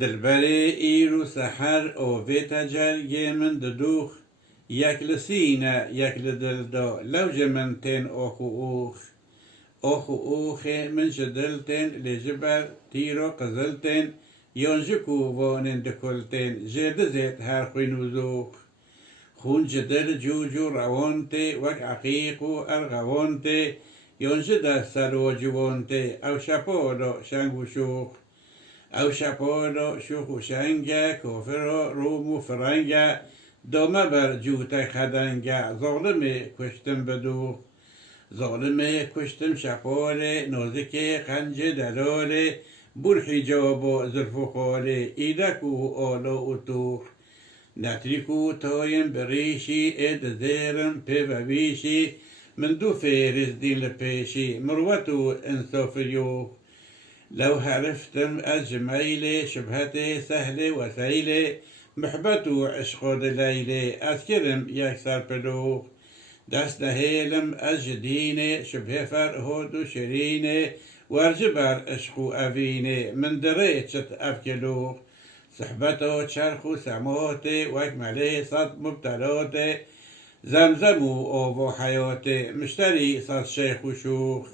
دلبری ایرو سحر او ویت جرگ من ددوخ یک لسینه یک لدلدا لوج من تین اوخو اوخ اوخو اوخ من شدلتين لجبر تيرو قزلتين يونجكو وانن دكولتين جد زيت هر خوينوزوخ خون جدل جوجو روانتي وك عقيقو ارغوانتي يونجد سرو جوانتي او شپولو شنگو شوخ او شپولو شوخو شنگه كوفرو رومو فرنگه دومه بر جوته خدنگه ظالمي کشتن بدوخ ظالمه کشتم شپاله نازکه قنج دلاله بر حجاب و زلف و خاله ایدکو آلا و توخ نتریکو تایم بریشی اد زیرم پی و بیشی من دو فیرز دین لپیشی مروتو انصاف یوخ لو حرفتم از جمیله شبهت سهل و سیله محبتو عشق دلیله از کرم یک سر پلوخ دست هیلم از جدینه شبه فرهود و شرینه ورجبر عشق و اوینه من دریچت افکلوخ صحبت و چرخ و سماته و اکمله صد مبتلاته زمزم و آب و حیاته مشتری صد شیخ و شوخ